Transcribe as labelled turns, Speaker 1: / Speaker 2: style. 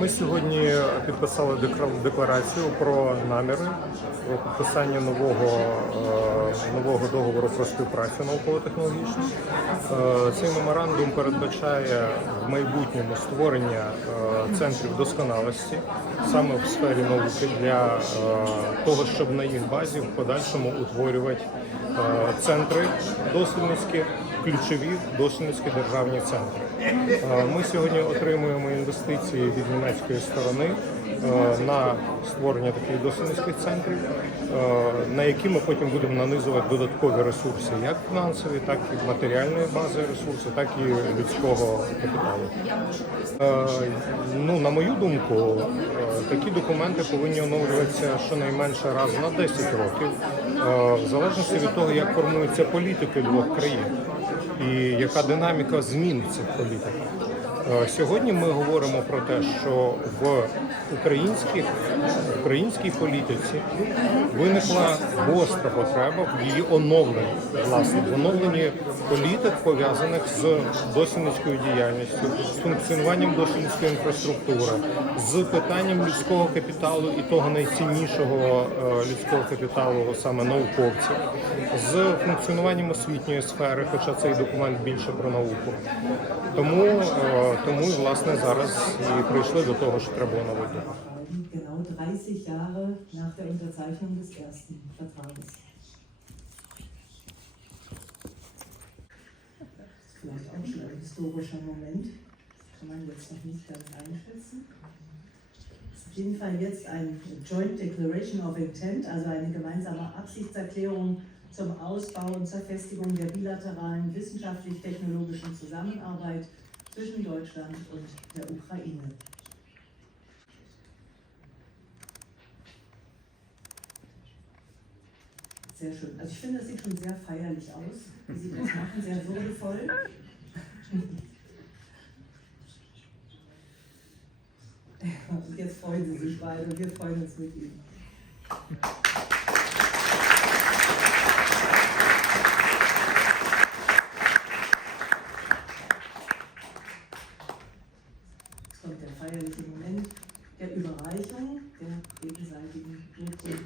Speaker 1: Ми сьогодні підписали декларацію про наміри про підписання нового, е, нового договору про співпрацю науково-технологічну. Е, Цей меморандум передбачає в майбутньому створення е, центрів досконалості саме в сфері науки для того, щоб на їх базі в подальшому утворювати центри дослідницькі, ключові дослідницькі державні центри. Е, Ми сьогодні отримуємо інвестиції від німецької сторони е, на створення таких дослідницьких центрів, е, на які ми потім будемо нанизувати додаткові ресурси, як фінансові, так і матеріальної бази ресурси, так і людського капіталу. Ну, на мою думку, такі документи повинні оновлюватися щонайменше раз на 10 років, в залежності від того, як формуються політики двох країн і яка динаміка змін цих політиках. Е, Сьогодні ми говоримо про те, що в українських українській політиці виникла гостра потреба в її оновленні, власне, в оновленні політик пов'язаних з дослідницькою діяльністю, з функціонуванням дослідницької інфраструктури, з питанням людського капіталу і того найціннішого е, людського капіталу, саме науковців, з функціонуванням освітньої сфери, хоча цей документ більше про науку. Тому, е, тому і, власне зараз і прийшли до того, що треба оновити.
Speaker 2: Genau 30 Jahre nach der Unterzeichnung des ersten Vertrages. Das ist vielleicht auch schon ein historischer Moment, das kann man jetzt noch nicht ganz einschätzen. Es ist auf jeden Fall jetzt ein Joint Declaration of Intent, also eine gemeinsame Absichtserklärung zum Ausbau und zur Festigung der bilateralen wissenschaftlich-technologischen Zusammenarbeit zwischen Deutschland und der Ukraine. Sehr schön. Also ich finde, das sieht schon sehr feierlich aus, wie Sie das machen, sehr würdevoll. Jetzt freuen Sie sich beide und wir freuen uns mit Ihnen. kommt der feierliche Moment der Überreichung der gegenseitigen Urkunde.